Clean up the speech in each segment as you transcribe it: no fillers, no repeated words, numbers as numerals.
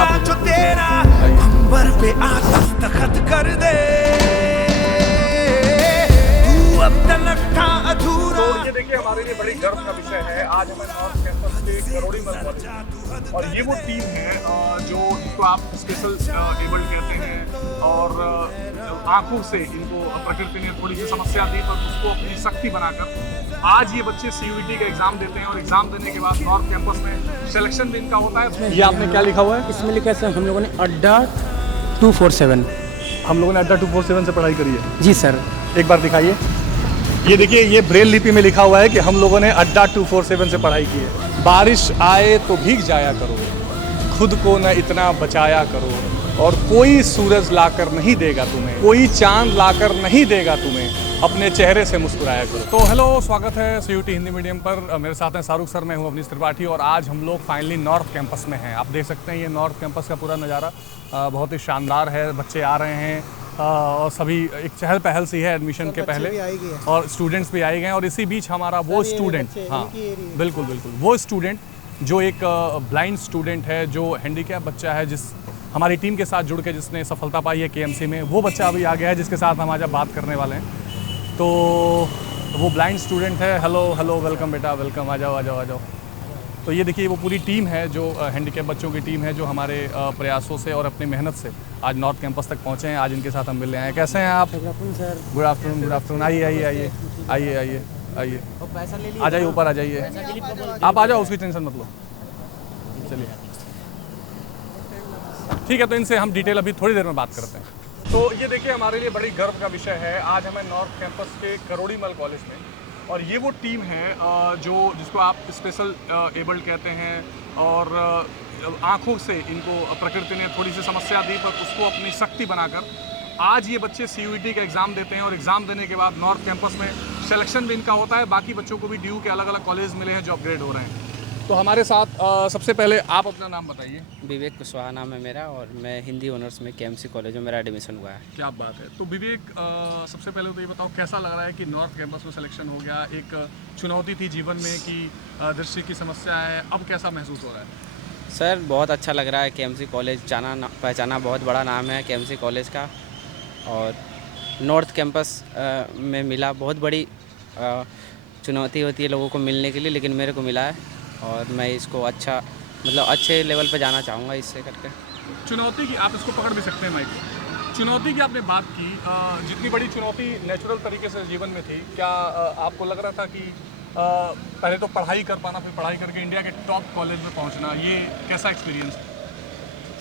वादा जो तेरा अंबर पे दस्तखत कर दे, तू अब तलक था अधूरा। तो ये देखिए हमारे लिए बड़ी गर्व का विषय है। आज हमें नॉर्थ कैंपस के करोड़ीमल कॉलेज में, और ये वो टीम है जो जिसको आप स्पेशल एबल्ड कहते हैं, और आंखों से इनको प्रकृति ने थोड़ी सी समस्या दी पर उसको अपनी शक्ति बनाकर आज ये बच्चे CUET का एग्जाम देते हैं, और एग्जाम देने के बाद नॉर्थ कैंपस में सिलेक्शन भी इनका होता है। ये आपने क्या लिखा हुआ है? इसमें लिखा है हम लोगों ने अड्डा 247। हम लोगों ने अड्डा 247 से पढ़ाई करी है। जी सर। एक बार दिखाइए। ये देखिए, ये ब्रेल लिपि में लिखा हुआ है कि हम लोगों ने अड्डा 247 से पढ़ाई की है। बारिश आए तो भीग जाया करो, खुद को न इतना बचाया करो, और कोई सूरज लाकर नहीं देगा तुम्हें, कोई चांद लाकर नहीं देगा तुम्हें, अपने चेहरे से मुस्कुराया करो। तो हेलो, स्वागत है CUET हिंदी मीडियम पर। मेरे साथ हैं शाहरुख सर, मैं हूं अवनीश त्रिपाठी, और आज हम लोग फाइनली नॉर्थ कैंपस में हैं। आप देख सकते हैं ये नॉर्थ कैंपस का पूरा नज़ारा बहुत ही शानदार है। बच्चे आ रहे हैं और सभी एक चहल पहल सी है एडमिशन के पहले, और स्टूडेंट्स भी आए गए हैं। और इसी बीच हमारा वो स्टूडेंट, हाँ बिल्कुल बिल्कुल, वो स्टूडेंट जो एक ब्लाइंड स्टूडेंट है, जो हैंडीकैप बच्चा है, जिस हमारी टीम के साथ जुड़ के जिसने सफलता पाई है KMC में, वो बच्चा अभी आ गया है जिसके साथ हम आज बात करने वाले हैं। तो वो ब्लाइंड स्टूडेंट है। हेलो हेलो, वेलकम बेटा, वेलकम, आ जाओ आ जाओ आ जाओ। तो ये देखिए, वो पूरी टीम है जो हैंडीकैप बच्चों की टीम है, जो हमारे प्रयासों से और अपनी मेहनत से आज नॉर्थ कैंपस तक पहुँचे हैं। आज इनके साथ हम मिलने आए हैं। कैसे हैं आप? Sir good afternoon, good afternoon. आइए आइए आइए आइए आइए आइए, आ जाइए ऊपर, आ जाइए आप, आ जाओ, उसकी टेंशन मत लो। चलिए ठीक है, तो इनसे हम डिटेल अभी थोड़ी देर में बात करते हैं। तो ये देखिए, हमारे लिए बड़ी गर्व का विषय है। आज हमें नॉर्थ कैंपस के करोड़ीमल कॉलेज में, और ये वो टीम है जो जिसको आप स्पेशल एबल्ड कहते हैं, और आँखों से इनको प्रकृति ने थोड़ी सी समस्या दी पर उसको अपनी शक्ति बनाकर आज ये बच्चे CUET का एग्ज़ाम देते हैं, और एग्ज़ाम देने के बाद नॉर्थ कैंपस में सिलेक्शन भी इनका होता है। बाकी बच्चों को भी DU के अलग अलग कॉलेज मिले हैं जो अपग्रेड हो रहे हैं। तो हमारे साथ सबसे पहले आप अपना नाम बताइए। विवेक कुशवाहा नाम है मेरा, और मैं हिंदी ऑनर्स में KMC कॉलेज में मेरा एडमिशन हुआ है। क्या बात है। तो विवेक, सबसे पहले तो ये बताओ, कैसा लग रहा है कि नॉर्थ कैंपस में सिलेक्शन हो गया? एक चुनौती थी जीवन में कि दृष्टि की समस्या है, अब कैसा महसूस हो रहा है? सर बहुत अच्छा लग रहा है। KMC कॉलेज जाना पहचाना बहुत बड़ा नाम है KMC कॉलेज का, और नॉर्थ कैंपस में मिला। बहुत बड़ी चुनौती होती है लोगों को मिलने के लिए, लेकिन मेरे को मिला है, और मैं इसको अच्छा मतलब अच्छे लेवल पे जाना चाहूँगा इससे करके। चुनौती की, आप इसको पकड़ भी सकते हैं माइक को। चुनौती की आपने बात की, जितनी बड़ी चुनौती नेचुरल तरीके से जीवन में थी, क्या आपको लग रहा था कि पहले तो पढ़ाई कर पाना, फिर पढ़ाई करके इंडिया के टॉप कॉलेज में पहुंचना, ये कैसा एक्सपीरियंस है?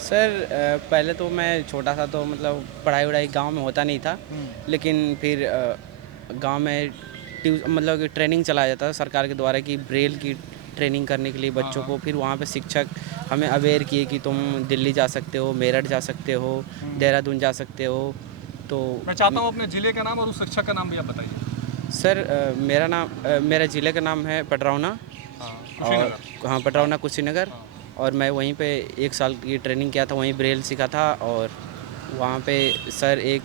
सर पहले तो मैं छोटा था, तो मतलब पढ़ाई वढ़ाई गांव में होता नहीं था, लेकिन फिर गांव में मतलब कि ट्रेनिंग चलाया जाता था सरकार के द्वारा कि ब्रेल की ट्रेनिंग करने के लिए बच्चों को। फिर वहाँ पे शिक्षक हमें अवेयर किए कि तुम दिल्ली जा सकते हो, मेरठ जा सकते हो, देहरादून जा सकते हो। तो मैं चाहता हूँ अपने ज़िले का नाम और उस शिक्षक का नाम भी आप बताइए। सर मेरा ज़िले का नाम है पटरौना, और हाँ पटरौना कुशीनगर, और मैं वहीं पे 1 साल की ट्रेनिंग किया था, वहीं ब्रेल सीखा था। और वहाँ पे सर एक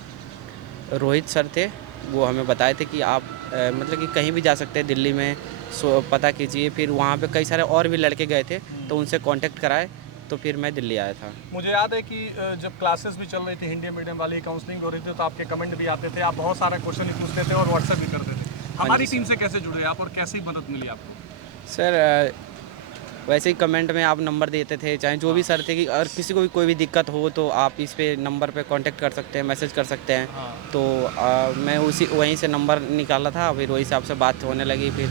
रोहित सर थे, वो हमें बताए थे कि आप मतलब कि कहीं भी जा सकते हैं दिल्ली में, सो पता कीजिए। फिर वहाँ पे कई सारे और भी लड़के गए थे, तो उनसे कांटेक्ट कराए, तो फिर मैं दिल्ली आया था। मुझे याद है कि जब क्लासेस भी चल रही थी, हिंदी मीडियम वाली काउंसलिंग हो रही थी, तो आपके कमेंट भी आते थे, आप बहुत सारा क्वेश्चन भी पूछते थे और व्हाट्सएप भी करते थे। हमारी टीम से कैसे जुड़े आप और कैसी मदद मिली आपको? सर वैसे ही कमेंट में आप नंबर देते थे, चाहे जो भी सर थे, कि अगर किसी को भी कोई भी दिक्कत हो तो आप इस पे नंबर पे कांटेक्ट कर सकते हैं, मैसेज कर सकते हैं। तो मैं वहीं से नंबर निकाला था, फिर वहीं से आपसे बात होने लगी। फिर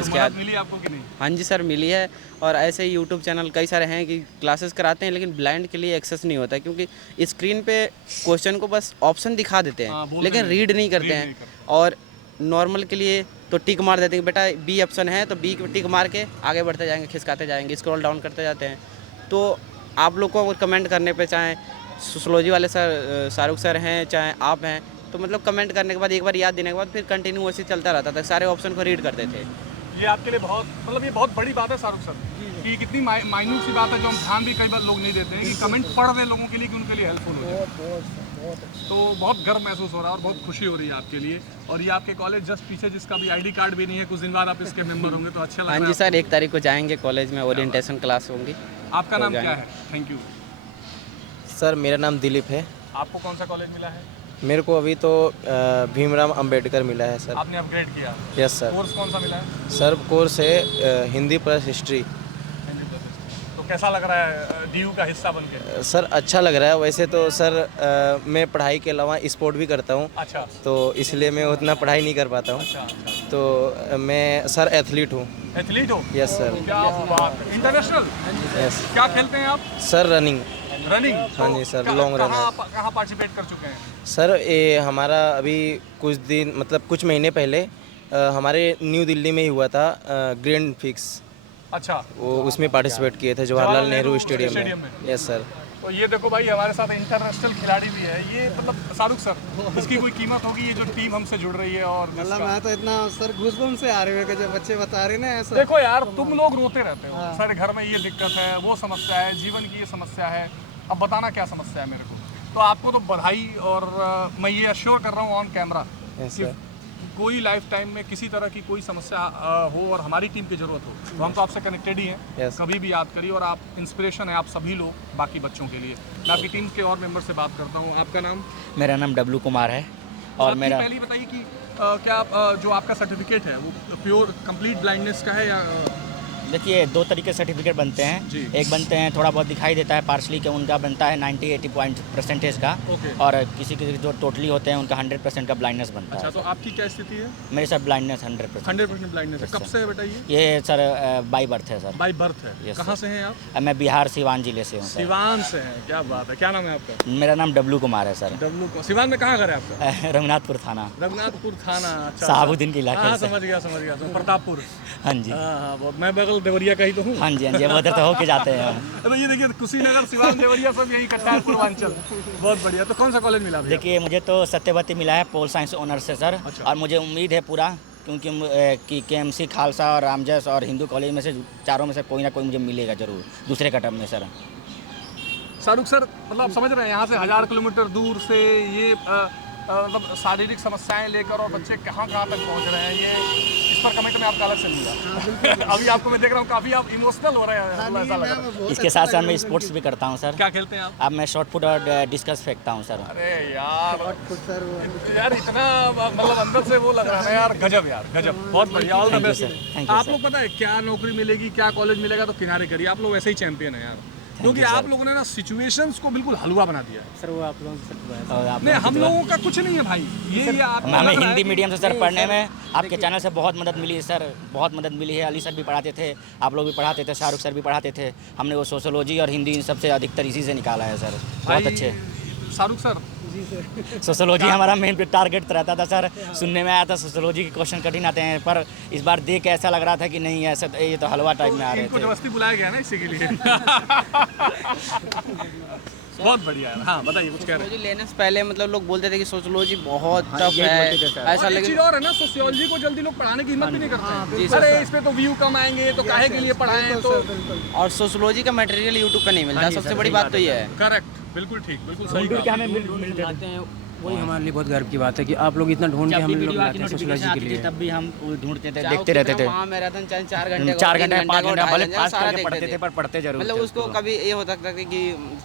इसके बाद मिली आपको कि नहीं? हाँ जी सर, मिली है। और ऐसे ही यूट्यूब चैनल कई सारे हैं कि क्लासेस कराते हैं, लेकिन ब्लाइंड के लिए एक्सेस नहीं होता, क्योंकि स्क्रीन पे क्वेश्चन को बस ऑप्शन दिखा देते हैं, लेकिन रीड नहीं करते हैं। और नॉर्मल के लिए तो टिक मार देते हैं, बेटा B ऑप्शन है तो B को टिक मार के आगे बढ़ते जाएंगे, खिसकाते जाएंगे, स्क्रॉल डाउन करते जाते हैं। तो आप लोग को अगर कमेंट करने पे, चाहे सोशोलॉजी वाले सर शाहरुख सर हैं, चाहे आप हैं, तो मतलब कमेंट करने के बाद एक बार याद देने के बाद फिर कंटिन्यू ऐसे चलता रहता था, सारे ऑप्शन को रीड करते थे। ये आपके लिए बहुत, मतलब ये बहुत बड़ी बात है शाहरुख सर, कि कितनी माइन्यूट सी बात है जो हम ध्यान भी कई बार लोग नहीं देते हैं, कि कमेंट पढ़ रहे लोगों के लिए, कि उनके लिए हेल्पफुल हो जाए। तो बहुत गर्व महसूस हो रहा है और बहुत खुशी हो रही है आपके लिए। और ये आपके कॉलेज जस्ट पीछे, जिसका भी ID कार्ड भी नहीं है, कुछ दिन बाद आप इसके मेंबर होंगे, तो अच्छा लग रहा है। हाँ जी सर, 1 तारीख को जाएंगे कॉलेज में, ओरिएंटेशन क्लास होंगी। आपका नाम क्या है? Thank you. सर मेरा नाम दिलीप है। आपको कौन सा कॉलेज मिला है? मेरे को अभी तो भीमराव अंबेडकर मिला है सर। आपने अपग्रेड किया? Yes sir. कोर्स कौन सा मिला है? सर कोर्स है हिंदी प्लस हिस्ट्री। तो कैसा लग रहा है डीयू का हिस्सा बन के? सर अच्छा लग रहा है। वैसे तो सर मैं पढ़ाई के अलावा स्पोर्ट भी करता हूँ, अच्छा तो इसलिए मैं उतना पढ़ाई नहीं कर पाता हूँ। अच्छा। तो मैं सर एथलीट हूँ। एथलीट हो? Yes sir. क्या बात है, इंटरनेशनल? यस क्या खेलते हैं आप? Sir running. रनिंग? हाँ जी सर, लॉन्ग रन। कहाँ पार्टिसिपेट कर चुके हैं? सर ये हमारा अभी कुछ दिन मतलब कुछ महीने पहले हमारे न्यू दिल्ली में ही हुआ था ग्रैंड फिक्स। अच्छा। वो उसमें पार्टिसिपेट किए थे जवाहरलाल नेहरू स्टेडियम में। Yes sir. तो ये देखो भाई, हमारे साथ इंटरनेशनल खिलाड़ी भी है। ये मतलब शाहरुख सर, इसकी कोई कीमत होगी ये जो टीम हमसे जुड़ रही है? और मतलब मैं तो इतना सर घूसबम से आ रहे हैं कि जो बच्चे बता रहे ना ऐसा। देखो यार, तुम लोग रोते रहते हो सारे घर में, ये दिक्कत है, वो समस्या है, जीवन की ये समस्या है। अब बताना क्या समस्या है मेरे को। तो आपको तो बधाई, और मैं ये अश्योर कर रहा हूँ ऑन कैमरा कि कोई लाइफ टाइम में किसी तरह की कोई समस्या हो और हमारी टीम की ज़रूरत हो तो हम तो आपसे कनेक्टेड ही हैं। कभी भी याद करिए, और आप इंस्पिरेशन है, आप सभी लोग बाकी बच्चों के लिए। मैं आपकी टीम के और मेंबर से बात करता हूँ। आपका नाम? मेरा नाम डब्लू कुमार है। और मेरा पहले बताइए कि क्या जो आपका सर्टिफिकेट है वो प्योर कंप्लीट ब्लाइंडनेस का है या? देखिए, दो तरीके से सर्टिफिकेट बनते हैं। एक बनते हैं थोड़ा बहुत दिखाई देता है पार्शली के, उनका बनता है 90-80 पॉइंट परसेंटेज का। और किसी के जो टोटली होते हैं उनका 100% का ब्लाइंडनेस बनता है। अच्छा, तो आपकी क्या स्थिति है? मेरे सर ब्लाइंडनेस 100% ब्लाइंडनेस है। कब से है बताइए? ये सर बाई बर्थ है सर। बाई बर्थ है। कहाँ से हैं आप? मैं बिहार सिवान जिले से हूँ। सिवान से हैं? क्या बात है। क्या नाम है आपका? मेरा नाम डब्लू कुमार है सर। डब्लू को सिवान में कहाँ घर है आपका? रघुनाथपुर थाना। रघुनाथपुर थाना? अच्छा, साहबुद्दीन के इलाके से। समझ गया। तो प्रतापपुर? हाँ जी। मैं बगल देवरिया का ही तो हूँ। हाँ जी, वो उधर तो होके जाते हैं। तो ये देखिए, कुशीनगर, सिवान, देवरिया सब यही इकट्ठा है, पूर्वांचल। बहुत बढ़िया। तो कौन सा कॉलेज मिला? देखिए, मुझे तो सत्यवती मिला है पोल साइंस ऑनर से सर। अच्छा। और मुझे उम्मीद है पूरा, क्योंकि KMC, खालसा और रामजस और हिंदू कॉलेज में से चारों में से कोई ना कोई मुझे मिलेगा जरूर दूसरे कटअप में सर। शाहरुख सर, मतलब आप समझ रहे हैं, यहाँ से 1000 किलोमीटर दूर से ये मतलब शारीरिक समस्याएं लेकर और बच्चे कहाँ तक पहुँच रहे हैं, ये इस पर कमेंट में आपका अलग से मिला। अभी आपको मैं देख रहा हूँ, काफ़ी आप इमोशनल हो रहे हैं, ऐसा लग रहा है। इसके साथ साथ मैं स्पोर्ट्स भी करता हूँ सर। क्या खेलते हैं आप? अब मैं शॉर्ट पुट और डिस्कस फेंकता हूँ सर। अरे यार इतना मतलब अंदर से वो लग रहा है यार, गजब यार, गजब। बहुत बढ़िया, ऑल द बेस्ट। आप लोग पता है क्या नौकरी मिलेगी, क्या कॉलेज मिलेगा तो किनारे करिए, आप लोग ऐसे ही चैंपियन है यार, क्योंकि आप लोगों ने ना सिचुएशंस को बिल्कुल हलवा बना दिया है सर। वो आप लोगों से नहीं, हम लोगों का कुछ नहीं है भाई। ये आप हमें हिंदी मीडियम से सर पढ़ने में आपके चैनल से बहुत मदद मिली है सर, बहुत मदद मिली है। अली सर भी पढ़ाते थे, आप लोग भी पढ़ाते थे, शाहरुख सर भी पढ़ाते थे। हमने वो सोशोलॉजी और हिंदी इन सबसे अधिकतर इसी से निकाला है सर। बहुत अच्छे। शाहरुख सर, सोशोलॉजी हमारा मेन टारगेट रहता था सर। सुनने में आया था सोशोलॉजी के क्वेश्चन कठिन आते हैं, पर इस बार देख के ऐसा लग रहा था कि नहीं, ऐसा ये तो हलवा टाइप में आ रहे इनको थे। जबरदस्ती बुलाया गया ना इसी के लिए। बहुत बढ़िया है। हाँ बताइए, कुछ कह रहे हैं? सोशियोलॉजी लेने से पहले मतलब लोग बोलते थे कि सोशियोलॉजी बहुत टफ है ऐसा, और एक लेकिन चीज़ और है ना, सोशियोलॉजी को जल्दी लोग पढ़ाने की हिम्मत भी नहीं करते जी हैं। अरे इस पे तो व्यू कम आएंगे तो काहे के लिए पढ़ाएं, तो और सोशियोलॉजी का मटेरियल यूट्यूब पे नहीं मिलता, सबसे बड़ी बात तो ये है। करेक्ट, बिल्कुल ठीक, बिल्कुल सही कहा। आते हैं, वही हमारे लिए बहुत गर्व की बात है कि आप लोग इतना ढूंढ के हम लोग लाते हैं सोशियोलॉजी के लिए। तब भी हम ढूंढते थे, देखते रहते थे। वहाँ मैराथन 4 घंटे 4 घंटे 5 घंटे भले फास्ट सारा करके पढ़ते थे, पर पढ़ते जरूर मतलब थे उसको उसको। कभी ये होता था कि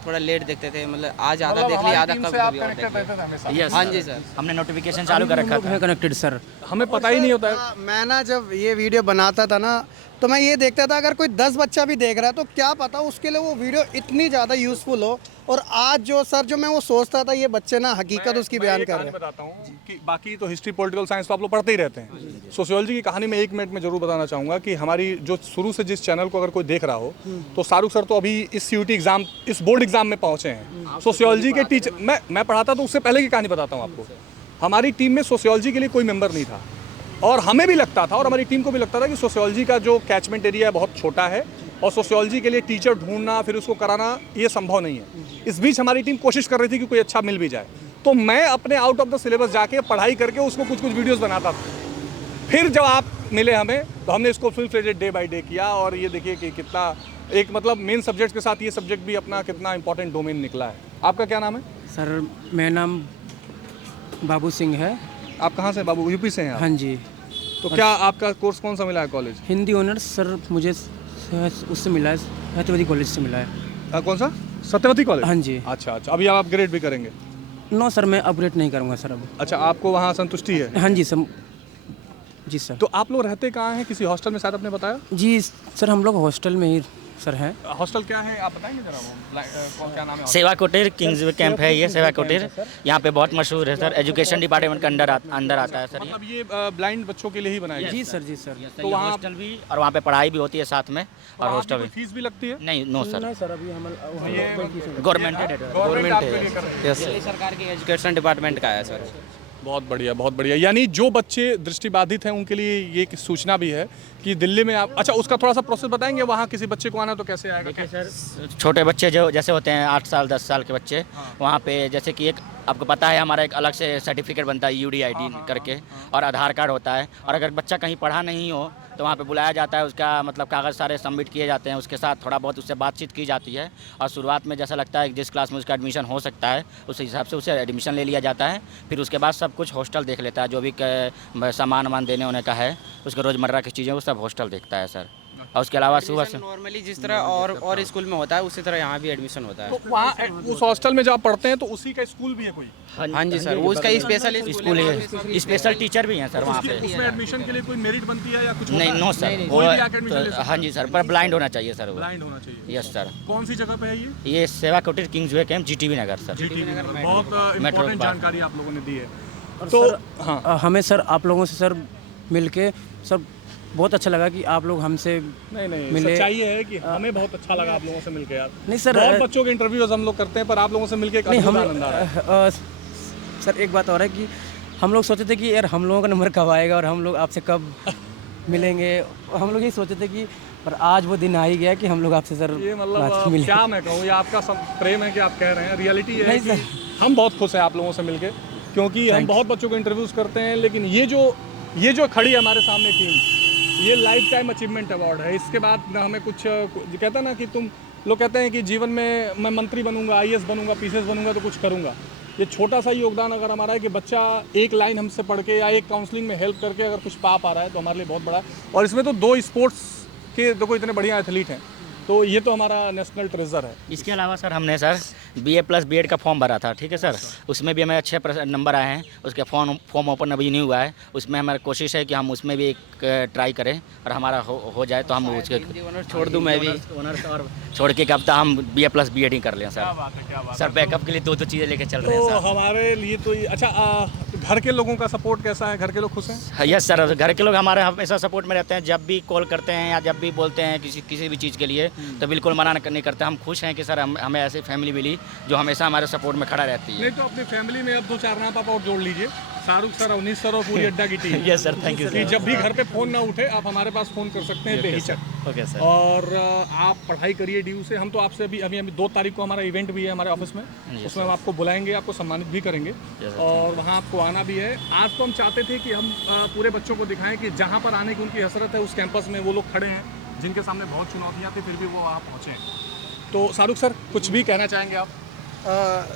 थोड़ा लेट देखते थे, मतलब आज आधा देख लिया, आधा कभी आप कभी और कनेक्टेड देख रहते थे हमेशा। लिया। हाँ जी सर, हमने नोटिफिकेशन चालू कर रखा था। कनेक्टेड सर, हमें पता ही नहीं होता है। मैं ना जब ये वीडियो बनाता था ना, तो मैं ये देखता था अगर कोई 10 बच्चा भी देख रहा है तो क्या पता उसके लिए वो वीडियो इतनी ज़्यादा यूज़फुल हो। और आज जो सर जो मैं वो सोचता था, ये बच्चे ना हकीकत उसकी बयान कर रहे हैं। बताता हूँ कि बाकी तो हिस्ट्री, पॉलिटिकल साइंस तो आप लोग पढ़ते ही रहते हैं। सोशियोलॉजी की कहानी में 1 मिनट में जरूर बताना चाहूँगा कि हमारी जो शुरू से जिस चैनल को अगर कोई देख रहा हो, तो शाहरुख सर तो अभी इस CUT एग्जाम, इस बोर्ड एग्जाम में पहुँचे हैं। सोशियोलॉजी के टीचर मैं पढ़ाता तो उससे पहले की कहानी बताता हूँ आपको। हमारी टीम में सोशियोलॉजी के लिए कोई मेंबर नहीं था, और हमें भी लगता था और हमारी टीम को भी लगता था कि सोशियोलॉजी का जो कैचमेंट एरिया है बहुत छोटा है, और सोशियोलॉजी के लिए टीचर ढूंढना फिर उसको कराना ये संभव नहीं है। इस बीच हमारी टीम कोशिश कर रही थी कि कोई अच्छा मिल भी जाए, तो मैं अपने आउट ऑफ द सिलेबस जाके पढ़ाई करके उसको कुछ वीडियोस बनाता था। फिर जब आप मिले हमें तो हमने इसको full fledged day by day किया, और ये देखिए कि कितना एक मतलब मेन सब्जेक्ट के साथ ये सब्जेक्ट भी अपना कितना इंपॉर्टेंट डोमेन निकला है। आपका क्या नाम है? सर मेरा नाम बाबू सिंह है। आप कहाँ से बाबू? UP से हैं आप? हाँ जी। तो क्या आपका कोर्स कौन सा मिला है कॉलेज? हिंदी ऑनर्स सर, मुझे उससे मिला है, हैदराबादी कॉलेज से मिला है। कौन सा? सत्यवती कॉलेज? हाँ जी। अच्छा अच्छा, अभी आप अपग्रेड भी करेंगे? नो सर, मैं अपग्रेड नहीं करूँगा सर अब। अच्छा, आपको वहाँ संतुष्टि है? हाँ जी सर। जी सर। तो आप लोग रहते कहाँ हैं? किसी हॉस्टल में शायद आपने बताया? जी सर, हम लोग हॉस्टल में ही सर हैं। हॉस्टल क्या है आप बताएंगे जरा? वो क्या नाम है? सेवा कुटीर किंग्स कैंप है ये, सेवा कुटीर यहाँ पे बहुत मशहूर है सर। एजुकेशन डिपार्टमेंट के अंदर आता है सर ये। मतलब ये ब्लाइंड बच्चों के लिए ही बनाया गया? जी सर, जी सर। तो वहाँ हॉस्टल भी और वहाँ पे पढ़ाई भी होती है साथ में, और हॉस्टल भी। फीस भी लगती है? नहीं, नो सर, नहीं सर, अभी हम गवर्नमेंट है। गवर्नमेंट है। यस दिल्ली सरकार के एजुकेशन डिपार्टमेंट का है सर। बहुत बढ़िया, बहुत बढ़िया। यानी जो बच्चे दृष्टिबाधित हैं उनके लिए ये एक सूचना भी है कि दिल्ली में आप, अच्छा उसका थोड़ा सा प्रोसेस बताएंगे, वहाँ किसी बच्चे को आना तो कैसे आएगा? देखिए सर, छोटे बच्चे जो जैसे होते हैं 8 साल 10 साल के बच्चे, वहाँ पे जैसे कि एक आपको पता है हमारा एक अलग से सर्टिफिकेट बनता है UDID करके, और आधार कार्ड होता है। और अगर बच्चा कहीं पढ़ा नहीं हो तो वहाँ पे बुलाया जाता है, उसका मतलब कागज़ सारे सबमिट किए जाते हैं, उसके साथ थोड़ा बहुत उससे बातचीत की जाती है, और शुरुआत में जैसा लगता है कि जिस क्लास में उसका एडमिशन हो सकता है उस हिसाब से उसे एडमिशन ले लिया जाता है। फिर उसके बाद सब कुछ हॉस्टल देख लेता है, जो भी सामान वामान देने होने का है, उसके रोज़मर्रा की चीज़ें वो सब हॉस्टल देखता है सर। और उसके अलावा सुबह से नॉर्मली जिस तरह और स्कूल में होता है उसी तरह यहाँ भी एडमिशन होता है। तो वहाँ उस हॉस्टल में जब आप पढ़ते हैं तो उसी का स्कूल भी है कोई? हाँ जी सर, वो उसका स्पेशल स्कूल है, स्पेशल टीचर भी हैं सर वहाँ पे। उसमें एडमिशन के लिए कोई मेरिट बनती है या कुछ? नहीं, नो सर, कोई भी आके admission ले सकता है? हाँ जी सर, पर ब्लाइंड होना चाहिए सर वो। ब्लाइंड होना चाहिए? Yes sir. कौन सी जगह पे है ये? ये सेवा कुटीर किंग्सवे कैंप GTV नगर सर। बहुत इम्पोर्टेंट जानकारी आप लोगों ने दी है। तो हमें सर आप लोगों से सर मिलके सर बहुत अच्छा लगा कि आप लोग हमसे नहीं मिले। सच्चाई ये है कि हमें बहुत अच्छा लगा आप लोगों से मिलके यार। नहीं सर, बहुत बच्चों के इंटरव्यूज हम लोग करते हैं, पर आप लोगों से मिलके एक नहीं अद्भुत हम आनंद आ रहा है। सर एक बात और है कि हम लोग सोचे थे कि यार हम लोगों का नंबर कब आएगा और हम लोग आपसे कब मिलेंगे। हम लोग ये सोचे थे कि, पर आज वो दिन आ ही गया कि हम लोग आपसे सर ये मतलब मिले। क्या मैं कहूँ, ये आपका प्रेम है कि आप कह रहे हैं। रियलिटी ये है नहीं कि हम बहुत खुश हैं आप लोगों से मिलके, क्योंकि हम बहुत बच्चों को इंटरव्यूज करते हैं, लेकिन ये जो खड़ी है हमारे सामने टीम, ये लाइफ टाइम अचीवमेंट अवार्ड है। इसके बाद ना हमें कुछ कहता है ना कि तुम लोग कहते हैं कि जीवन में मैं मंत्री बनूंगा, IAS बनूंगा, PCS बनूंगा तो कुछ करूंगा। ये छोटा सा योगदान अगर हमारा है कि बच्चा एक लाइन हमसे पढ़ के या एक काउंसलिंग में हेल्प करके अगर कुछ पा रहा है तो हमारे लिए बहुत बड़ा है। और इसमें तो 2 स्पोर्ट्स के देखो इतने बढ़िया एथलीट हैं, तो ये तो हमारा नेशनल ट्रेजर है। इसके अलावा सर हमने सर BA प्लस BEd का फॉर्म भरा था, ठीक है सर, उसमें भी हमें अच्छे नंबर आए हैं। उसके फॉर्म ओपन अभी नहीं हुआ है, उसमें हमारी कोशिश है कि हम उसमें भी एक ट्राई करें और हमारा हो जाए तो हम उसके छोड़ दूँ मैं भी ऑनर्स और छोड़ के कब तक हम BA प्लस BEd ही कर लें सर। सर बैकअप के लिए 2 चीज़ें लेके चल रहे हैं तो सर। हमारे लिए तो ये अच्छा, घर के लोगों का सपोर्ट कैसा है? घर के लोग खुश हैं? यस सर, घर के लोग हमारे हमेशा सपोर्ट में रहते हैं। जब भी कॉल करते हैं या जब भी बोलते हैं किसी भी चीज़ के लिए तो बिल्कुल मना नहीं करते। हम खुश हैं कि सर हमें ऐसी फैमिली मिली जो हमेशा हमारे सपोर्ट में खड़ा रहती है। नहीं तो अपनी फैमिली में अब 2-4 नाम आप और जोड़ लीजिए, शाहरुख सर, अवनीश सर और पूरी अड्डा की team. Yes sir, thank you कि सर। जब भी घर पे फ़ोन ना उठे आप हमारे पास फ़ोन कर सकते हैं बेहिचक। Okay sir. और आप पढ़ाई करिए DU से। हम तो आपसे अभी 2 तारीख को हमारा इवेंट भी है हमारे ऑफिस में, उसमें हम आपको बुलाएंगे, आपको सम्मानित भी करेंगे और वहाँ आपको आना भी है। आज तो हम चाहते थे कि हम पूरे बच्चों को दिखाएं कि जहाँ पर आने की उनकी हसरत है उस कैंपस में वो लोग खड़े हैं जिनके सामने बहुत चुनौतियाँ थी, फिर भी वो वहाँ पहुँचे। तो शाहरुख सर कुछ भी कहना चाहेंगे आप?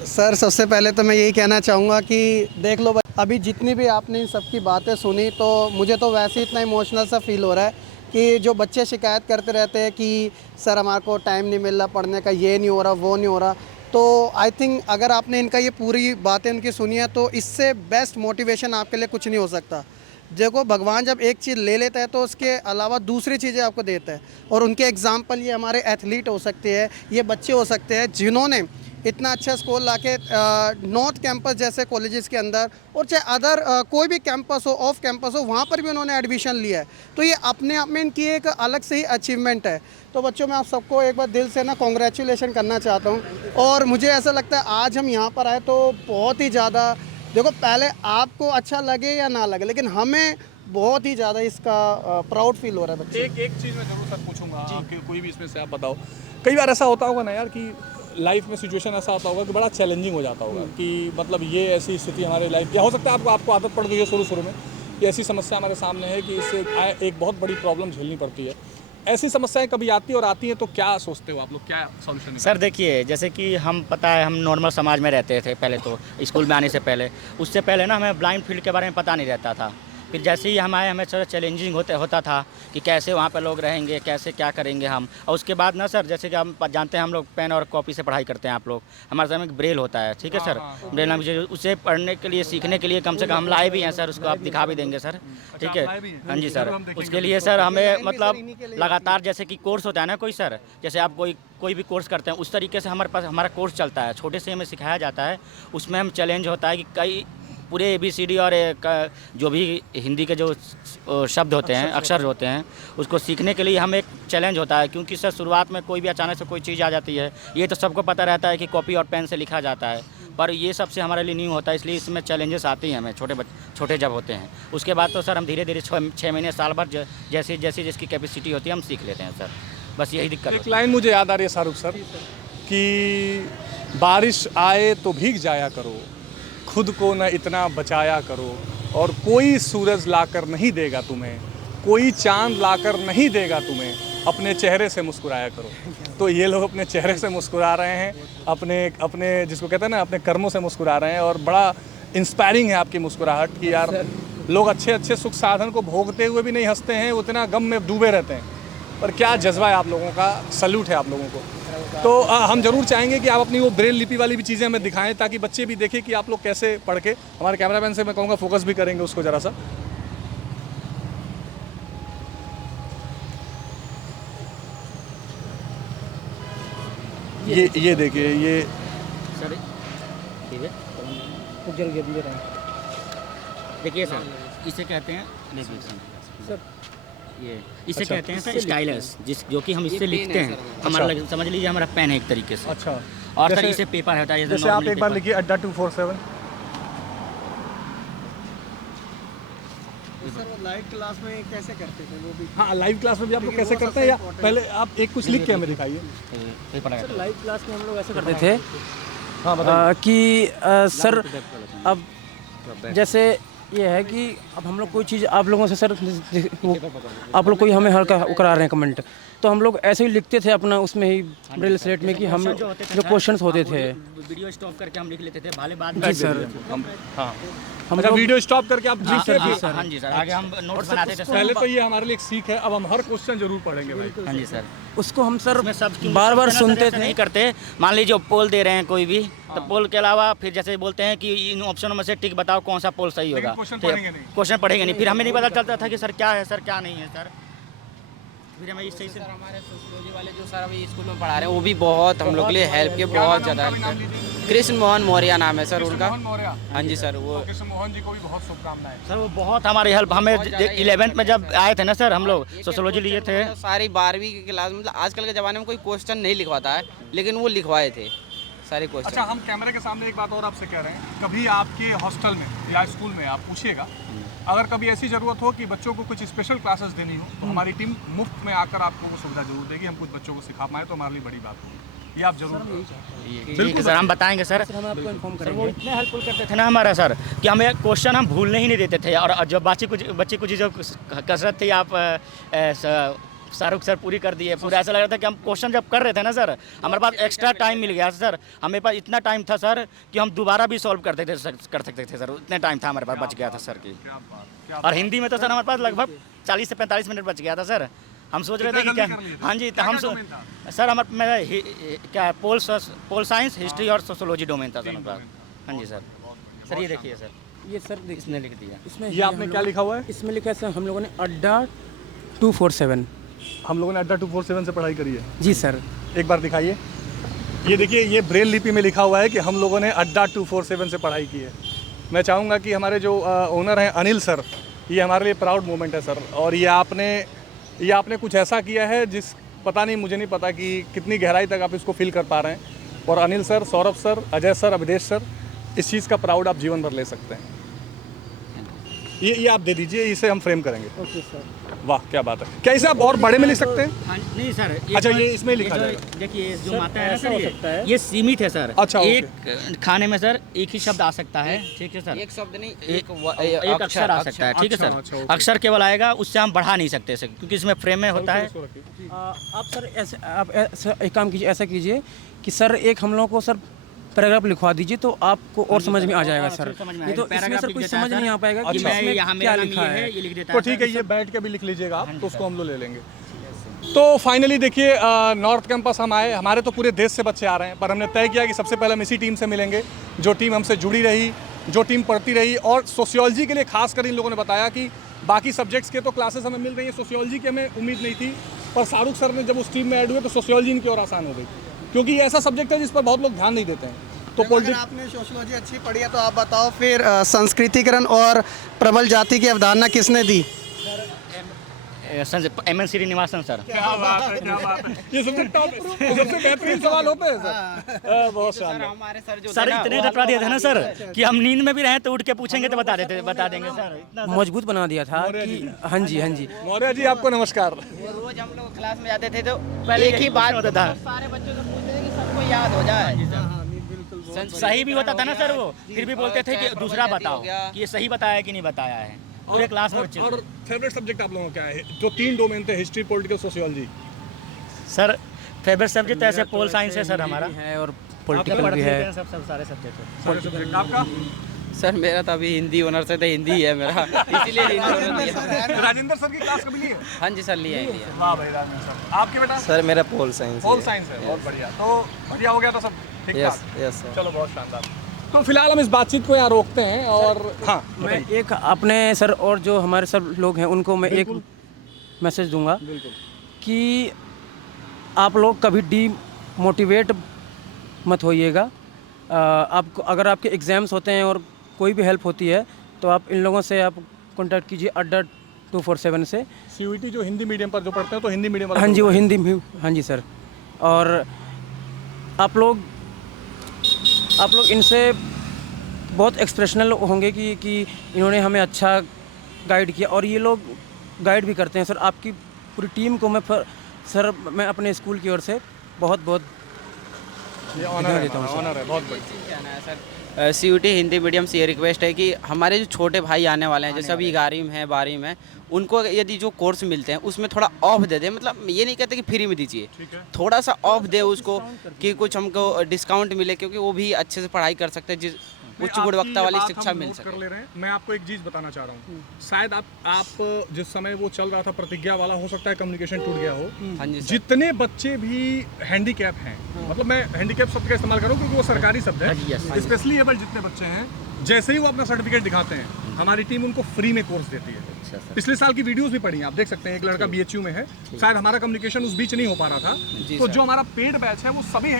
सर सबसे पहले तो मैं यही कहना चाहूँगा कि देख लो अभी जितनी भी आपने इन सब की बातें सुनी, तो मुझे तो वैसे ही इतना इमोशनल सा फील हो रहा है कि जो बच्चे शिकायत करते रहते हैं कि सर हमारे को टाइम नहीं मिल रहा पढ़ने का, ये नहीं हो रहा, वो नहीं हो रहा, तो आई थिंक अगर आपने इनका ये पूरी बातें इनकी सुनी है तो इससे बेस्ट मोटिवेशन आपके लिए कुछ नहीं हो सकता। देखो भगवान जब एक चीज़ ले लेता है तो उसके अलावा दूसरी चीज़ें आपको देता है, और उनके एग्जाम्पल ये हमारे एथलीट हो सकते हैं, ये बच्चे हो सकते हैं जिन्होंने इतना अच्छा स्कोर लाके नॉर्थ कैंपस जैसे कॉलेजेस के अंदर और चाहे अदर कोई भी कैंपस हो, ऑफ कैंपस हो, वहाँ पर भी उन्होंने एडमिशन लिया है। तो ये अपने आप में इनकी एक अलग से ही अचीवमेंट है। तो बच्चों मैं आप सबको एक बार दिल से ना कॉन्ग्रेचुलेशन करना चाहता हूँ। और मुझे ऐसा लगता है आज हम यहाँ पर आए तो बहुत ही ज़्यादा, देखो पहले आपको अच्छा लगे या ना लगे, लेकिन हमें बहुत ही ज़्यादा इसका प्राउड फील हो रहा है बच्चे। एक चीज़ मैं जरूर सर पूछूंगा कि कोई भी इसमें से आप बताओ, कई बार ऐसा होता होगा ना यार कि लाइफ में सिचुएशन ऐसा होता होगा कि बड़ा चैलेंजिंग हो जाता होगा कि मतलब ये ऐसी स्थिति हमारे लाइफ, या हो सकता है आपको आदत पड़ गई है शुरू में, ये ऐसी समस्या हमारे सामने है कि इससे एक बहुत बड़ी प्रॉब्लम झेलनी पड़ती है। ऐसी समस्याएं कभी आती है और आती हैं तो क्या सोचते हो आप लोग, क्या सॉल्यूशन है? सर देखिए, जैसे कि हम पता है हम नॉर्मल समाज में रहते थे पहले, तो स्कूल में आने से पहले, उससे पहले ना हमें ब्लाइंड फील्ड के बारे में पता नहीं रहता था। फिर जैसे ही हम आए हमें थोड़ा चैलेंजिंग होता था कि कैसे वहाँ पर लोग रहेंगे, कैसे क्या करेंगे हम। और उसके बाद ना सर, जैसे कि हम जानते हैं हम लोग पेन और कॉपी से पढ़ाई करते हैं, आप लोग हमारे साथ में ब्रेल होता है, ठीक है सर। ब्रेल नाम की उसे पढ़ने के लिए, सीखने के लिए कम से कम हम लाए भी हैं सर, उसको आप दिखा भी देंगे सर, ठीक है। हाँ जी सर, उसके लिए सर हमें मतलब लगातार जैसे कि कोर्स होता है ना कोई सर, जैसे आप कोई भी कोर्स करते हैं उस तरीके से हमारे पास हमारा कोर्स चलता है, छोटे से हमें सिखाया जाता है। उसमें हम चैलेंज होता है कि कई पूरे ABCD और जो भी हिंदी के जो शब्द होते हैं, अक्षर होते हैं, उसको सीखने के लिए हमें एक चैलेंज होता है। क्योंकि सर शुरुआत में कोई भी अचानक से कोई चीज़ आ जाती है, ये तो सबको पता रहता है कि कॉपी और पेन से लिखा जाता है, पर ये सबसे हमारे लिए न्यू होता है, इसलिए इसमें चैलेंजेस आती हैं हमें छोटे जब होते हैं। उसके बाद तो सर हम धीरे धीरे 6 महीने साल भर जैसे जिसकी कैपेसिटी होती है हम सीख लेते हैं सर, बस यही दिक्कत एक लाइन मुझे याद आ रही है शाहरुख सर कि बारिश आए तो भीग जाया करो, खुद को न इतना बचाया करो, और कोई सूरज लाकर नहीं देगा तुम्हें, कोई चांद लाकर नहीं देगा तुम्हें, अपने चेहरे से मुस्कुराया करो। तो ये लोग अपने चेहरे से मुस्कुरा रहे हैं, अपने जिसको कहते हैं ना, अपने कर्मों से मुस्कुरा रहे हैं। और बड़ा इंस्पायरिंग है आपकी मुस्कुराहट कि यार लोग अच्छे सुख साधन को भोगते हुए भी नहीं हंसते हैं, उतना गम में डूबे रहते हैं। पर क्या जज्बा है आप लोगों का, सल्यूट है आप लोगों को। तो हम ज़रूर चाहेंगे कि आप अपनी वो ब्रेल लिपि वाली भी चीज़ें हमें दिखाएं, ताकि बच्चे भी देखें कि आप लोग कैसे पढ़ के, हमारे कैमरामैन से मैं कहूँगा फोकस भी करेंगे उसको ज़रा सा। ये देखिए, ये सर ठीक है, देखिए सर, इसे कहते हैं सर, ये इसे कहते हैं सर स्टाइलस, जो कि हम इससे लिखते हैं। हमारा समझ लीजिए हमारा पेन है एक तरीके से। अच्छा। और सर इसे पेपर होता है, जैसे आप एक बार लिखिए अड्डा 247। सर वो लाइव क्लास में कैसे करते थे वो भी? हाँ, लाइव क्लास में भी आप लोग कैसे करते हैं, या पहले आप एक कुछ लिख के हमें दिखाइए। सर लाइव क्लास में हम लोग ऐसे करते थे, हाँ कि सर अब जैसे ये है कि अब हम लोग कोई चीज़ आप लोगों से सर आप लोग कोई हमें हल्का करा रहे हैं कमेंट, तो हम लोग ऐसे ही लिखते थे अपना उसमें ही ब्रेल स्लेट में कि हम जो क्वेश्चंस होते थे वीडियो स्टॉप करके हम लिख लेते थे, भाले बाद जी सर। हम लोग वीडियो स्टॉप करके आप लिखते थे। हाँ जी सर, आगे हम नोट्स बनाते थे। पहले तो ये हमारे लिए एक सीख है, अब हम हर क्वेश्चन जरूर पढ़ेंगे भाई। हाँ जी सर, उसको हम सर सब बार सुनते थे। नहीं करते, मान लीजिए पोल दे रहे हैं कोई भी, तो पोल के अलावा फिर जैसे बोलते हैं कि इन ऑप्शनों में से टिक बताओ कौन सा पोल सही होगा, क्वेश्चन पढ़ेंगे नहीं, फिर हमें नहीं पता चलता था कि सर क्या है, सर क्या नहीं है सर। फिर हमें सही से हमारे सोशियोलॉजी वाले जो सर अभी स्कूल में पढ़ा रहे हैं वो भी बहुत हम लोग के लिए हेल्प किए, बहुत ज़्यादा कृष्ण मोहन मौर्य नाम है सर उनका। हाँ जी सर, वो कृष्ण मोहन जी को भी बहुत शुभकामनाएं सर, वो बहुत हमारी हेल्प, हमें 11th में जब आए थे ना सर, हम लोग सोशियोलॉजी लिए थे। सारी 12वीं की क्लास, मतलब आजकल के ज़माने में कोई क्वेश्चन नहीं लिखवाता है, लेकिन वो लिखवाए थे सारे क्वेश्चन। अच्छा, हम कैमरे के सामने एक बात और आपसे कह रहे हैं, कभी आपके हॉस्टल में या स्कूल में आप पूछिएगा, अगर कभी ऐसी ज़रूरत हो कि बच्चों को कुछ स्पेशल क्लासेस देनी हो, तो हमारी टीम मुफ्त में आकर आपको वो सुविधा जरूर देगी। हम कुछ बच्चों को सिखा पाएँ तो हमारे लिए बड़ी बात होगी, ये आप जरूर बिल्कुल सर, हम बताएंगे सर। हम आपको इन्फॉर्म सर करेंगे। वो इतने हेल्पफुल करते थे ना हमारा सर कि हमें क्वेश्चन हम भूलने ही नहीं देते थे। और जब बच्चे कुछ जो कसरत थी आप शाहरुख सर पूरी कर दिए, पूरा ऐसा लग रहा था कि हम क्वेश्चन जब कर रहे थे ना सर, हमारे पास एक्स्ट्रा टाइम मिल गया सर। हमें पास इतना टाइम था सर कि हम दोबारा भी सॉल्व कर सकते थे सर, इतने टाइम था हमारे पास, बच गया था सर की। और हिंदी में तो सर हमारे पास लगभग 40 से 45 मिनट बच गया था सर। हम सोच रहे थे कि क्या, हाँ जी, तो हम सर हमारे क्या पोल साइंस, हिस्ट्री और सोशोलॉजी डोमेन था सर हमारे पास। हाँ जी सर। सर ये देखिए सर, ये सर इसने लिख दिया। इसमें ये आपने क्या लिखा हुआ है? इसमें लिखा है सर हम लोगों ने अड्डा 247। हम लोगों ने अड्डा 247 से पढ़ाई करी है जी सर। एक बार दिखाइए। ये देखिए, ये ब्रेल लिपि में लिखा हुआ है कि हम लोगों ने अड्डा 247 से पढ़ाई की है। मैं चाहूँगा कि हमारे जो ओनर हैं अनिल सर, ये हमारे लिए प्राउड मोमेंट है सर। और ये आपने कुछ ऐसा किया है जिस पता नहीं, मुझे नहीं पता कि कितनी गहराई तक आप इसको फील कर पा रहे हैं। और Anil sir, Saurabh sir, Ajay sir, Avdhesh sir, इस चीज़ का प्राउड आप जीवन भर ले सकते हैं। ये आप दे दीजिए, इसे हम फ्रेम करेंगे। Okay sir. वाह, क्या बात है। क्या इसे आप और बड़े में लिख सकते हैं? हाँ, नहीं सर, अच्छा, ये इसमें लिखा जाएगा। देखिए जो माता है ना ऐसा हो सकता सर, है। ये सीमित है सर। अच्छा, एक खाने में सर एक ही शब्द आ सकता है, ठीक है सर। एक शब्द नहीं, एक अक्षर आ सकता है, ठीक है अच्छा, सर। ओके। अक्षर केवल आएगा, उससे हम बढ़ा नहीं सकते सर, क्योंकि इसमें फ्रेम में होता है। आप सर ऐसे आप एक काम कीजिए, ऐसा कीजिए कि सर एक हम लोगों को सर पैराग्राफ लिखवा दीजिए तो आपको और समझ में आ जाएगा सर। समझ में ये तो आएगा। इसमें सर पैराग्राफ कोई लिख देता है समझ नहीं आ पाएगा कि कि मैं इसमें यहाँ क्या मेरा नाम लिखा ये है। ये लिख देता तो है ठीक सर। है, ये बैठ के भी लिख लीजिएगा आप, तो उसको हम लोग ले लेंगे। तो फाइनली देखिए, नॉर्थ कैंपस हम आए, हमारे तो पूरे देश से बच्चे आ रहे हैं, पर हमने तय किया कि सबसे पहले हम इसी टीम से मिलेंगे जो टीम हमसे जुड़ी रही, जो टीम पढ़ती रही। और सोशियोलॉजी के लिए खासकर इन लोगों ने बताया कि बाकी सब्जेक्ट्स के तो क्लासेस हमें मिल रही हैं, सोशियोलॉजी की हमें उम्मीद नहीं थी, पर शाहरुख सर ने जब उस टीम में ऐड हुए तो सोशियोलॉजी इनकी और आसान हो गई, क्योंकि ये ऐसा सब्जेक्ट है जिस पर बहुत लोग ध्यान नहीं देते हैं। तो अगर आपने सोशियोलॉजी अच्छी पढ़ी है तो आप बताओ फिर संस्कृतिकरण और प्रबल जाति की अवधारणा किसने दी? MN Srinivasan sir. क्या बात है, क्या बात है। ये सबसे टॉप, सबसे बेहतरीन सवाल होते हैं सर। बहुत सर शानदार। हमारे सर जो सर इतने रटवा दिए थे ना सर कि हम नींद में भी रहें तो उठ के पूछेंगे तो बता देंगे सर। इतना मजबूत बना दिया था कि हाँ जी, हाँ जी। मौर्य जी आपको नमस्कार। रोज हम लोग क्लास में जाते थे तो पहले एक ही बात होता था। सारे बच्चों से पूछते थे कि सबको याद हो जाए। सही भी होता था ना सर, वो फिर भी बोलते थे कि दूसरा बताओ कि ये सही बताया कि नहीं बताया है। पूरे क्लास में बच्चे और फेवरेट सब्जेक्ट आप लोगों का क्या है? जो 3 डोमेन थे, history, political, sociology. Sir favourite subject ऐसे पोल साइंस है सर हमारा, है और पॉलिटिकल भी है। सब सारे सब्जेक्ट है। सारे सब्जेक्ट आपका? सर मेरा तो अभी हिंदी ऑनर्स है तो हिंदी है मेरा, इसीलिए हिंदी ऑनर्स लिया। राजेंद्र सर की क्लास कभी ली है? हाँ जी सर, लिया है लिया। वाह भाई राजेंद्र सर। आपके बेटा? सर मेरा पोल साइंस होल साइंस है, बहुत बढ़िया। तो बढ़िया हो गया था सब ठीक यस ठाक? Yes sir. चलो बहुत शानदार। तो फिलहाल हम इस बातचीत को यहाँ रोकते हैं और हाँ, मैं एक अपने सर और जो हमारे सब लोग हैं उनको मैं एक मैसेज दूंगा कि आप लोग कभी डीमोटिवेट मत होइएगा। आपको अगर आपके एग्ज़ाम्स होते हैं और कोई भी हेल्प होती है तो आप इन लोगों से आप कांटेक्ट कीजिए अड्डा 247 से। CUET जो हिंदी मीडियम पर जो पढ़ते हैं तो हिंदी मीडियम वाला हाँ जी, वो हिंदी में, हाँ जी सर। और आप लोग इनसे बहुत एक्सप्रेशनल होंगे कि इन्होंने हमें अच्छा गाइड किया और ये लोग गाइड भी करते हैं सर। आपकी पूरी टीम को मैं अपने स्कूल की ओर से बहुत बहुत ये ऑनर देता हूँ। ऑनर है, बहुत बढ़िया। कहना है सर, CUET हिंदी मीडियम से ये रिक्वेस्ट है कि हमारे जो छोटे भाई आने वाले हैं, जैसे अभी 11वीं में है, 12वीं में, उनको यदि जो कोर्स मिलते हैं उसमें थोड़ा ऑफ दे दें। मतलब ये नहीं कहते कि फ्री में दीजिए, थोड़ा सा ऑफ दे उसको कि कुछ हमको डिस्काउंट मिले, क्योंकि वो भी अच्छे से पढ़ाई कर सकते हैं, जिस उच्च गुणवत्ता वाली शिक्षा मिल कर सके। ले रहे हैं। मैं आपको एक चीज़ बताना चाह रहा हूँ, शायद आप जिस समय वो चल रहा था प्रतिज्ञा वाला, हो सकता है कम्युनिकेशन टूट गया हो। हाँ जी सर। जितने बच्चे भी हैंडीकैप हैं, मतलब मैं हैंडीकैप शब्द का इस्तेमाल करूँ क्योंकि वो सरकारी शब्द है, स्पेशली एबल जितने बच्चे हैं, जैसे ही वो अपना सर्टिफिकेट दिखाते हैं हमारी टीम उनको फ्री में कोर्स देती है। पिछले साल की वीडियोस भी पढ़ी हैं, आप देख सकते हैं। एक लड़का BHU में है, शायद हमारा कम्युनिकेशन उस बीच नहीं हो पा रहा था, तो जो हमारा पेड बैच है वो सभी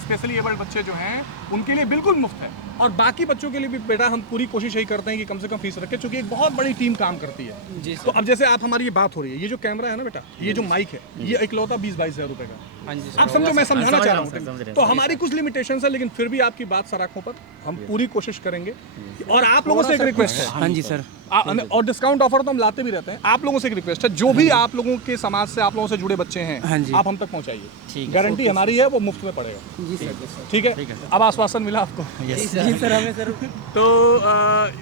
स्पेशली एबल्ड बच्चे जो हैं उनके लिए बिल्कुल मुफ्त है। और बाकी बच्चों के लिए भी बेटा हम पूरी कोशिश यही करते हैं कि कम से कम फीस रखें, क्योंकि एक बहुत बड़ी टीम काम करती है। जी तो अब जैसे आप हमारी ये बात हो रही है, ये जो कैमरा है ना बेटा, ये जो माइक है, ये इकलौता 20-22 हज़ार रुपए का। हाँ जी आप समझो, मैं समझाना चाह रहा हूँ। तो हमारी कुछ लिमिटेशंस है, लेकिन फिर भी आपकी बात सर आंखों पर, हम पूरी कोशिश करेंगे। और आप लोगों से एक रिक्वेस्ट है, हाँ जी सर। और डिस्काउंट ऑफर तो हम लाते भी रहते हैं। आप लोगों से एक रिक्वेस्ट है, जो भी आप लोगों के समाज से, आप लोगों से जुड़े बच्चे हैं, हाँ जी। आप हम तक पहुंचाइए। गारंटी हमारी है, वो मुफ्त में पड़ेगा। जी सर। ठीक है, अब आश्वासन मिला आपको? जी सर, हमें सर। तो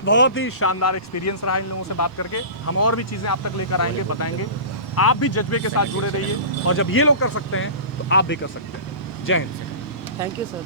बहुत ही शानदार एक्सपीरियंस रहा इन लोगों से बात करके। हम और भी चीज़ें आप तक लेकर आएंगे, बताएंगे। आप भी जज्बे के साथ जुड़े रहिए, और जब ये लोग कर सकते हैं तो आप भी कर सकते हैं। जय हिंद। Thank you sir.